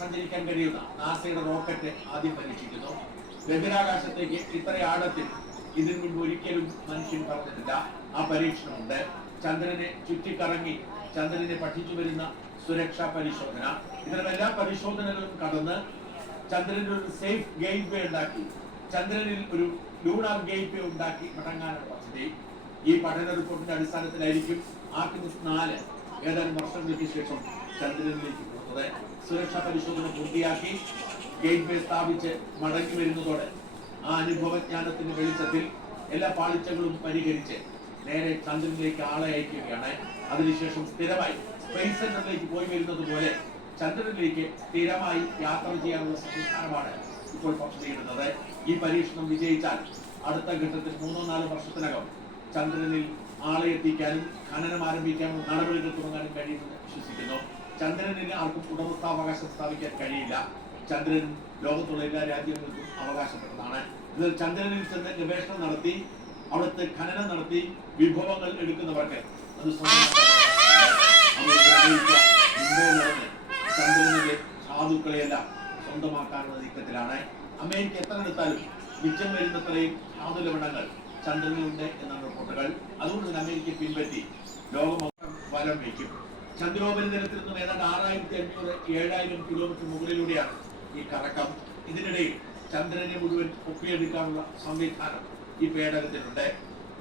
സഞ്ചരിക്കാൻ കഴിയുന്ന നാസയുടെ റോക്കറ്റ് ആദ്യം പരീക്ഷിക്കുന്നു. ബഹിരാകാശത്തേക്ക് ഇത്ര ആഴത്തിൽ ഇതിനു മുൻപ് ഒരിക്കലും മനുഷ്യൻ പറഞ്ഞിട്ടില്ല. ആ പരീക്ഷണമുണ്ട്. ചന്ദ്രനെ ചുറ്റിക്കറങ്ങി ചന്ദ്രനെ പഠിച്ചു വരുന്ന സുരക്ഷാ പരിശോധന. ഇത്തരം എല്ലാ പരിശോധനകളും കടന്ന് ചന്ദ്രനിൽ ഒരു സേഫ് ഗേറ്റ് വേ ഉണ്ടാക്കി, ചന്ദ്രനിൽ ഒരു ലൂണാർ ഗേറ്റ് വേ ഉണ്ടാക്കി മടങ്ങാനുള്ള പദ്ധതി. ഈ പഠന റിപ്പോർട്ടിന്റെ അടിസ്ഥാനത്തിലായിരിക്കും ആർട്ടിമിസ് 4 ഏതാനും വർഷങ്ങൾക്ക് ശേഷം ചന്ദ്രനിലേക്ക് പോകുന്നത്. സുരക്ഷാ പരിശോധന പൂർത്തിയാക്കി ഗേറ്റ് വേ സ്ഥാപിച്ച് മടങ്ങി വരുന്നതോടെ ആ അനുഭവജ്ഞാനത്തിന്റെ വെളിച്ചത്തിൽ എല്ലാ പാളിച്ചകളും പരിഹരിച്ച് നേരെ ചന്ദ്രനിലേക്ക് ആളെ അയക്കുകയാണ്. അതിനുശേഷം സ്ഥിരമായി സ്പേസ് സെന്ററിലേക്ക് പോയി വരുന്നത് പോലെ ചന്ദ്രനിലേക്ക് സ്ഥിരമായി യാത്ര ചെയ്യാനുള്ള സംവിധാനമാണ് ഇപ്പോൾ പദ്ധതിയിടുന്നത്. ഈ പരീക്ഷണം വിജയിച്ചാൽ അടുത്ത ഘട്ടത്തിൽ 3-4 വർഷത്തിനകം ചന്ദ്രനിൽ ആളെ എത്തിക്കാനും ഖനനം ആരംഭിക്കാനും നടപടികൾ തുടങ്ങാനും കഴിയുമെന്ന് വിശ്വസിക്കുന്നു. ചന്ദ്രനിൽ ആർക്കും ഉടമസ്ഥാവകാശം സ്ഥാപിക്കാൻ കഴിയില്ല. ചന്ദ്രൻ ലോകത്തുള്ള എല്ലാ രാജ്യങ്ങൾക്കും അവകാശപ്പെട്ടതാണ്. ഇതിൽ ചന്ദ്രനിൽ ചെന്ന് ഗവേഷണം നടത്തി അവിടുത്തെ ഖനനം നടത്തി വിഭവങ്ങൾ എടുക്കുന്നവർക്ക് അത് ചന്ദ്രനിലെ ധാതുക്കളെയെല്ലാം സ്വന്തമാക്കാനുള്ള നീക്കത്തിലാണ്. അമേരിക്ക എത്ര എടുത്താലും മിച്ചം വരുന്നത്രയും ധാതു ലവണങ്ങൾ ചന്ദ്രനിലുണ്ട് എന്നാണ് റിപ്പോർട്ടുകൾ. അതുകൊണ്ട് തന്നെ അമേരിക്ക പിൻപറ്റി ലോകം വലം വയ്ക്കും. ചന്ദ്രോപരിതലത്തിൽ നിന്നും ഏതാണ്ട് 6500-7000 കിലോമീറ്റർ മുകളിലൂടെയാണ് ഈ കറക്കം. ഇതിനിടയിൽ ചന്ദ്രനെ മുഴുവൻ ഒപ്പിയെടുക്കാനുള്ള സംവിധാനം ഈ പേടകത്തിലുണ്ട്.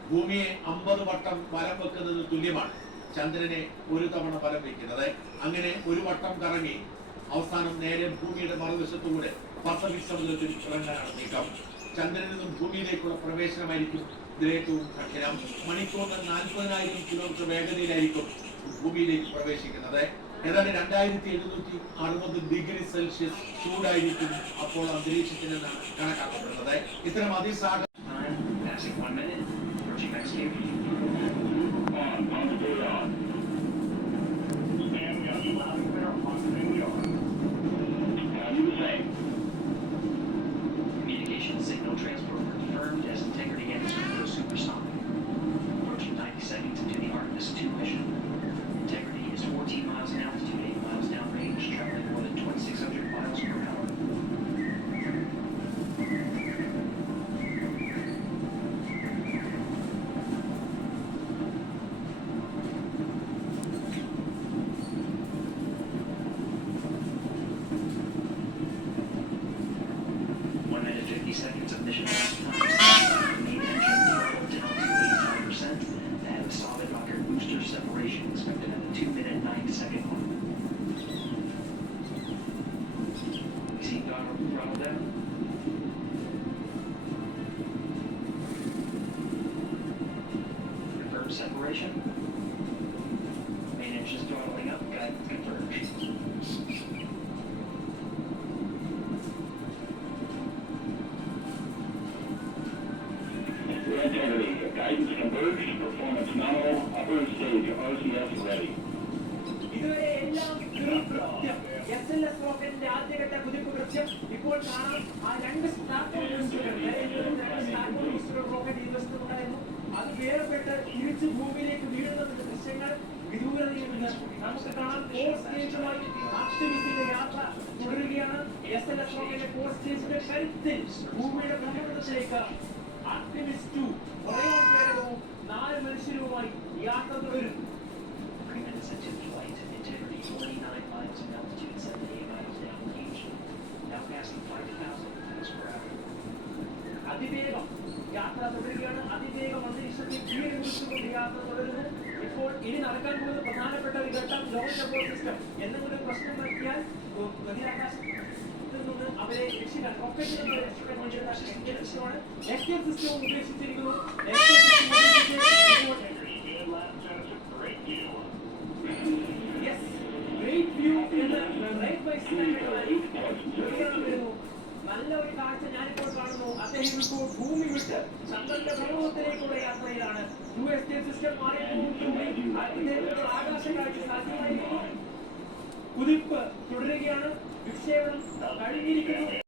ഭൂമിയെ 50 വട്ടം വലം വെക്കുന്നതിന് തുല്യമാണ് ചന്ദ്രനെ ഒരു തവണ വലം വയ്ക്കുന്നത്. അങ്ങനെ ഒരു വട്ടം കറങ്ങി അവസാനം നേരെ ഭൂമിയുടെ മറുവശത്തുകൂടെ പസഫിക് സമുദ്രത്തിൽ ഇറങ്ങാനാണ് നീക്കം. ചന്ദ്രനിൽ നിന്നും ഭൂമിയിലേക്കുള്ള പ്രവേശനമായിരിക്കും ഇതിലേറ്റവും കഠിനം. മണിക്കൂറിന് 40,000 കിലോമീറ്റർ വേഗതയിലായിരിക്കും ഭൂമിയിലേക്ക് പ്രവേശിക്കുന്നത്. ഏതാണ്ട് 2760 ഡിഗ്രി സെൽഷ്യസ് ചൂടായിരിക്കും അപ്പോൾ അന്തരീക്ഷത്തിൽ നിന്നാണ് കണക്കാക്കപ്പെടുന്നത്. ഇത്തരം അതിസാഗ 70 seconds of mission last time. Main engine throttled down to 85%. And solid rocket booster separation expected at the 2-minute 9-second mark. We see throttle down. Confirm separation. Main engine throttling up. Guidance converged. Guidance converged, performance nominal, upper stage RCS ready. ഇതുവരെ എല്ലാം കൃത്യം SLS റോക്കറ്റിന്റെ ആദ്യഘട്ട കുതിപ്പ് കൃത്യം ഇപ്പോൾ കാണാം. ആ രണ്ട് സ്റ്റാർപോർട്ട് റോക്കറ്റ് ഇൻവെസ്റ്ററുണ്ടായിരുന്നു. അത് വേർപെട്ട് തിരിച്ച് ഭൂമിയിലേക്ക് വീഴുന്നതിന്റെ ദൃശ്യങ്ങൾ വിദൂരതയിലുണ്ട്. നമുക്ക് കാണാം കോർ സ്റ്റേജുമായി ആർട്ടിമിസിന്റെ യാത്ര തുടരുകയാണ്. SLS റോക്കറ്റിന്റെ കോർ സ്റ്റേജിന്റെ കരുത്തിൽ ഭൂമിയുടെ ഭ്രമണത്തിലേക്ക് ആർട്ടിമിസ് 2 ഒരേയൊരു പേരവും 4 മനുഷ്യരുമായി യാത്ര തുടരും. 3 minutes into flight, integrity 49 miles in altitude, 78 miles downrange. Now passing 5,000 miles per hour. അതിവേഗം യാത്ര തുടരുകയാണ്. അതിവേഗം അന്തരീക്ഷത്തിൽ കീഴിൽ യാത്ര തുടരുന്നു. ഇപ്പോൾ ഇനി നടക്കാൻ പോകുന്ന പ്രധാനപ്പെട്ട ഒരു ഘട്ടം ലോഞ്ച് സപ്പോർട്ട് സിസ്റ്റം. എന്തെങ്കിലും ഒരു പ്രശ്നം പറ്റിയാൽ ബഹിരാകാശത്തിൽ നിന്ന് അവരെ രക്ഷിക്കാൻ റോക്കറ്റിൽ നിന്ന് രക്ഷിക്കാൻ വേണ്ടിയുള്ള സിസ്റ്റമാണ്. എസ്കേപ്പ് സിസ്റ്റവും ഉപേക്ഷിച്ചിരിക്കുന്നു. നല്ല ഒരു കാഴ്ച ഞാനിപ്പോൾ കാണുന്നു. അദ്ദേഹം ഇപ്പോൾ ഭൂമി വിട്ട് ചന്ദ്രന്റെ ഭ്രമണത്തിലേക്കുള്ള യാത്രയിലാണ്. സിസ്റ്റം ആകാശ കാഴ്ച സാധ്യമായിരിക്കുന്നു. കുതിപ്പ് തുടരുകയാണ്. വിക്ഷേപണം കഴിഞ്ഞിരിക്കുന്നു.